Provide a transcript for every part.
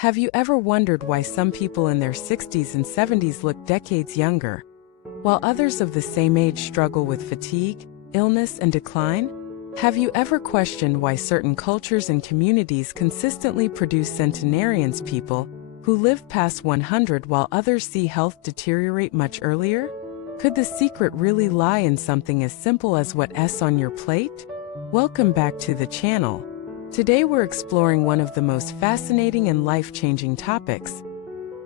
Have you ever wondered why some people in their 60s and 70s look decades younger, while others of the same age struggle with fatigue, illness, and decline? Have you ever questioned why certain cultures and communities consistently produce centenarians, people who live past 100 while others see health deteriorate much earlier? Could the secret really lie in something as simple as what's on your plate? Welcome back to the channel. Today we're exploring one of the most fascinating and life-changing topics,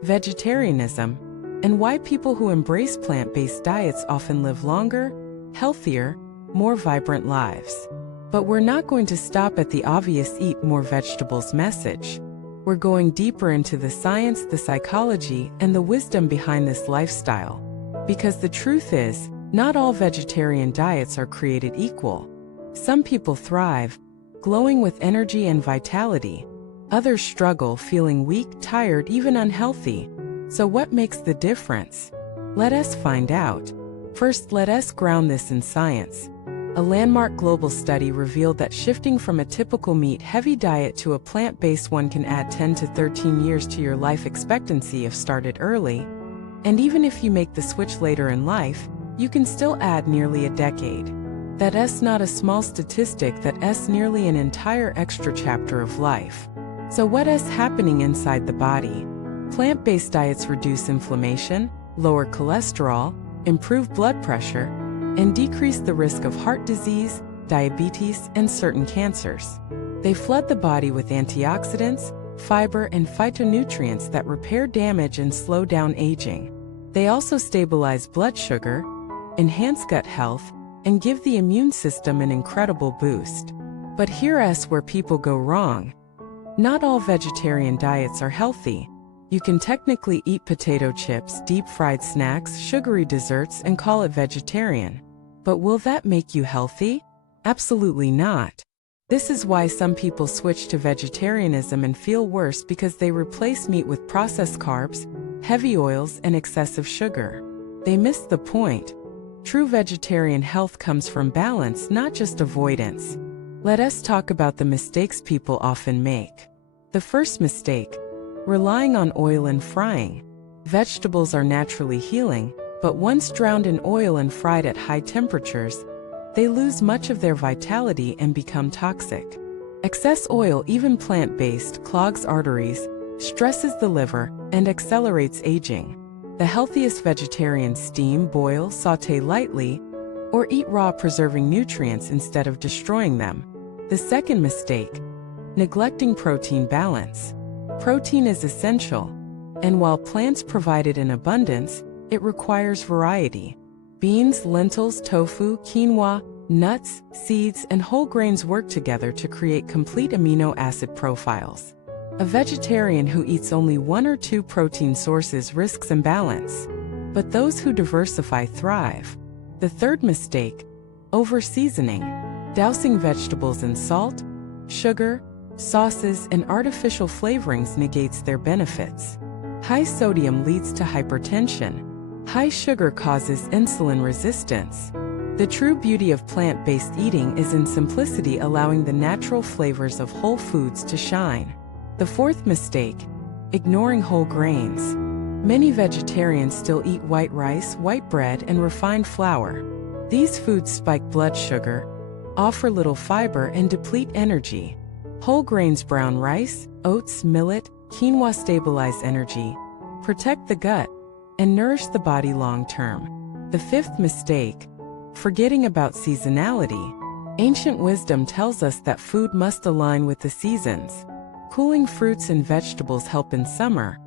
vegetarianism, and why people who embrace plant-based diets often live longer, healthier, more vibrant lives. But we're not going to stop at the obvious eat more vegetables message. We're going deeper into the science, the psychology, and the wisdom behind this lifestyle. Because the truth is, not all vegetarian diets are created equal. Some people thrive, glowing with energy and vitality. Others struggle, feeling weak, tired, even unhealthy. So what makes the difference? Let us find out. First, let us ground this in science. A landmark global study revealed that shifting from a typical meat-heavy diet to a plant-based one can add 10 to 13 years to your life expectancy if started early. And even if you make the switch later in life, you can still add nearly a decade. That's not a small statistic, that's nearly an entire extra chapter of life. So what's happening inside the body? Plant-based diets reduce inflammation, lower cholesterol, improve blood pressure, and decrease the risk of heart disease, diabetes, and certain cancers. They flood the body with antioxidants, fiber, and phytonutrients that repair damage and slow down aging. They also stabilize blood sugar, enhance gut health, and give the immune system an incredible boost. But here's where people go wrong. Not all vegetarian diets are healthy. You can technically eat potato chips, deep-fried snacks, sugary desserts, and call it vegetarian. But will that make you healthy? Absolutely not. This is why some people switch to vegetarianism and feel worse, because they replace meat with processed carbs, heavy oils, and excessive sugar. They miss the point. True vegetarian health comes from balance, not just avoidance. Let us talk about the mistakes people often make. The first mistake: relying on oil and frying. Vegetables are naturally healing, but once drowned in oil and fried at high temperatures, they lose much of their vitality and become toxic. Excess oil, even plant-based, clogs arteries, stresses the liver, and accelerates aging. The healthiest vegetarians steam, boil, sauté lightly, or eat raw, preserving nutrients instead of destroying them. The second mistake: neglecting protein balance. Protein is essential, and while plants provide it in abundance, it requires variety. Beans, lentils, tofu, quinoa, nuts, seeds, and whole grains work together to create complete amino acid profiles. A vegetarian who eats only one or two protein sources risks imbalance, but those who diversify thrive. The third mistake: over-seasoning. Dousing vegetables in salt, sugar, sauces, and artificial flavorings negates their benefits. High sodium leads to hypertension. High sugar causes insulin resistance. The true beauty of plant-based eating is in simplicity, allowing the natural flavors of whole foods to shine. The fourth mistake: ignoring whole grains. Many vegetarians still eat white rice, white bread, and refined flour. These foods spike blood sugar, offer little fiber, and deplete energy. Whole grains, brown rice, oats, millet, quinoa stabilize energy, protect the gut, and nourish the body long-term. The fifth mistake: forgetting about seasonality. Ancient wisdom tells us that food must align with the seasons. Cooling fruits and vegetables help in summer.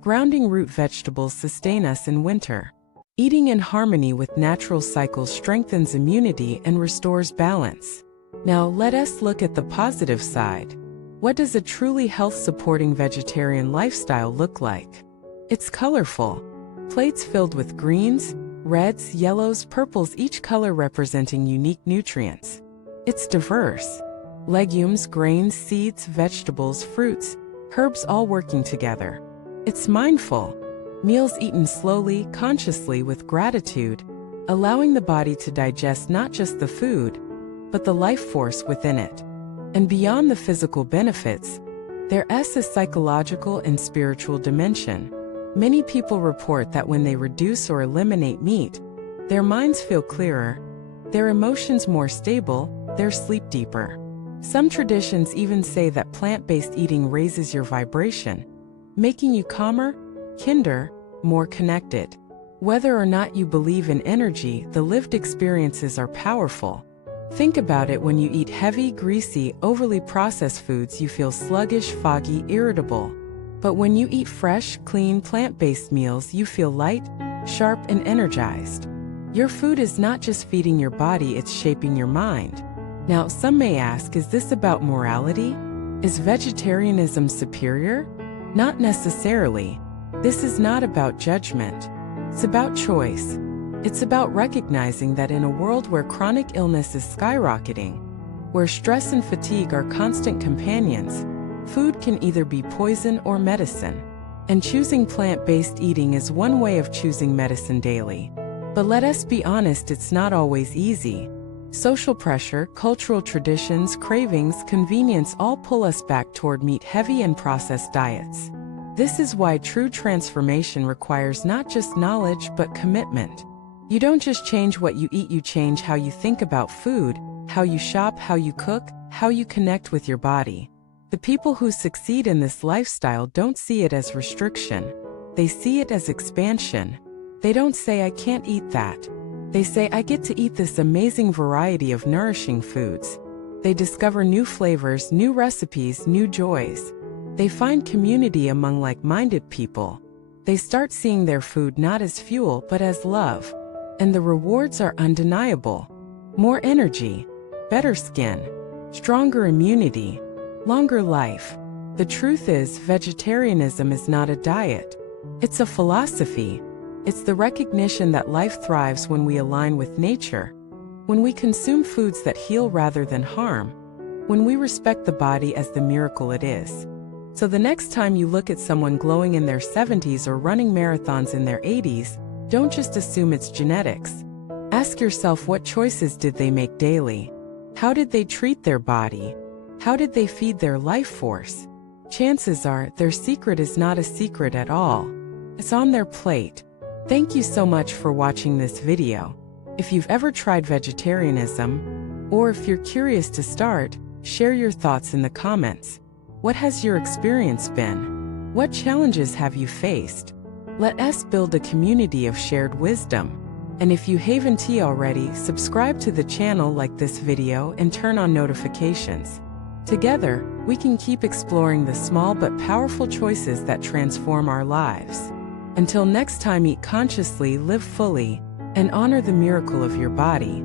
Grounding root vegetables sustain us in winter. Eating in harmony with natural cycles strengthens immunity and restores balance. Now let us look at the positive side. What does a truly health-supporting vegetarian lifestyle look like? It's colorful. Plates filled with greens, reds, yellows, purples, each color representing unique nutrients. It's diverse. Legumes, grains, seeds, vegetables, fruits, herbs all working together. It's mindful. Meals eaten slowly, consciously, with gratitude, allowing the body to digest not just the food, but the life force within it. And beyond the physical benefits, Their S is psychological and spiritual dimension. Many people report that when they reduce or eliminate meat, their minds feel clearer, their emotions more stable, their sleep deeper. Some traditions even say that plant-based eating raises your vibration, making you calmer, kinder, more connected. Whether or not you believe in energy, the lived experiences are powerful. Think about it: when you eat heavy, greasy, overly processed foods, you feel sluggish, foggy, irritable. But when you eat fresh, clean, plant-based meals, you feel light, sharp, and energized. Your food is not just feeding your body, it's shaping your mind. Now, some may ask, is this about morality? Is vegetarianism superior? Not necessarily. This is not about judgment. It's about choice. It's about recognizing that in a world where chronic illness is skyrocketing, where stress and fatigue are constant companions, food can either be poison or medicine. And choosing plant-based eating is one way of choosing medicine daily. But let us be honest, it's not always easy. Social pressure, cultural traditions, cravings, convenience all pull us back toward meat-heavy and processed diets. This is why true transformation requires not just knowledge but commitment. You don't just change what you eat, you change how you think about food, how you shop, how you cook, how you connect with your body. The people who succeed in this lifestyle don't see it as restriction. They see it as expansion. They don't say, "I can't eat that." They say, "I get to eat this amazing variety of nourishing foods." They discover new flavors, new recipes, new joys. They find community among like-minded people. They start seeing their food not as fuel but as love. And the rewards are undeniable. More energy, better skin, stronger immunity, longer life. The truth is, vegetarianism is not a diet. It's a philosophy. It's the recognition that life thrives when we align with nature, when we consume foods that heal rather than harm, when we respect the body as the miracle it is. So the next time you look at someone glowing in their 70s or running marathons in their 80s, don't just assume it's genetics. Ask yourself, what choices did they make daily? How did they treat their body? How did they feed their life force? Chances are, their secret is not a secret at all. It's on their plate. Thank you so much for watching this video. If you've ever tried vegetarianism, or if you're curious to start, share your thoughts in the comments. What has your experience been? What challenges have you faced? Let us build a community of shared wisdom. And if you haven't already, subscribe to the channel, like this video, and turn on notifications. Together, we can keep exploring the small but powerful choices that transform our lives. Until next time, eat consciously, live fully, and honor the miracle of your body.